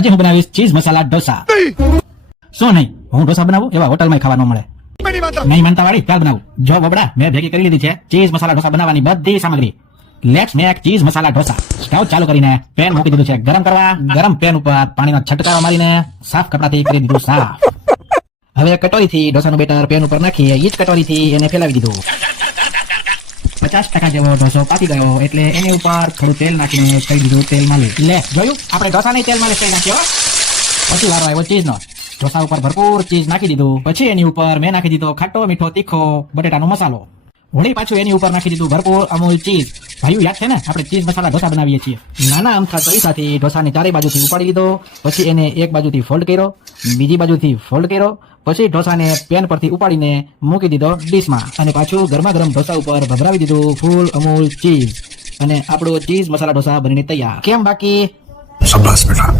આજે હું બનાવીશ ચીઝ મસાલા ઢોસા. શું નહીં, હું ઢોસા બનાવું એવા હોટલમાં ખાવા ન મળે. નહીં માનતા વાળી ચાલ બનાવું. જો બબડા, મેં ભેગી કરી લીધી છે ચીઝ મસાલા ઢોસા બનાવવાની બધી સામગ્રી. Let's make cheese masala dosa. Stove ચાલુ કરીને પેન મૂકી દીધું છે ગરમ કરવા. ગરમ પેન ઉપર પાણીનો છંટકારો મારીને સાફ કપડાથી કરી દીધું સાફ. હવે કટોરીથી ઢોસાનું બેટર પેન ઉપર નાખી એ જ કટોરીથી એને ફેલાવી દીધું. 50% જેવો ઢોસો પાકી ગયો એટલે એની ઉપર થોડું તેલ નાખીને કરી દીધું તેલ માલિશ. લે જોયું, આપણે ઢોસા નહીં તેલ માલિશ કરી નાખ્યો. પછી વારો આવ્યો ચીઝનો. ઢોસા ઉપર ભરપૂર ચીઝ નાખી દીધું. પછી એની ઉપર મેં નાખી દીધો ખાટો મીઠો તીખો બટેટાનો મસાલો. વળી પાછું એની ઉપર નાખી દીધું ભરપૂર અમૂલ ચીઝ. ભાઈઓ યાદ છે ને, આપણે ચીઝ મસાલા ઢોસા બનાવીએ છીએ. નાના અમથા તવીસાથી ઢોસાની ચારે બાજુથી ઉપાડી લીધો. પછી એને એક બાજુથી ફોલ્ડ કર્યો, બીજી બાજુથી ફોલ્ડ કર્યો. પછી ઢોસાને પેન પરથી ઉપાડીને મૂકી દીધો ડીશમાં અને પાછું ગરમા ગરમ ઢોસા ઉપર ભભરાવી દીધું ફૂલ અમૂલ ચીઝ. અને આપણો ચીઝ મસાલા ઢોસા બનીને તૈયાર. કેમ બાકી? શાબાશ બેટા.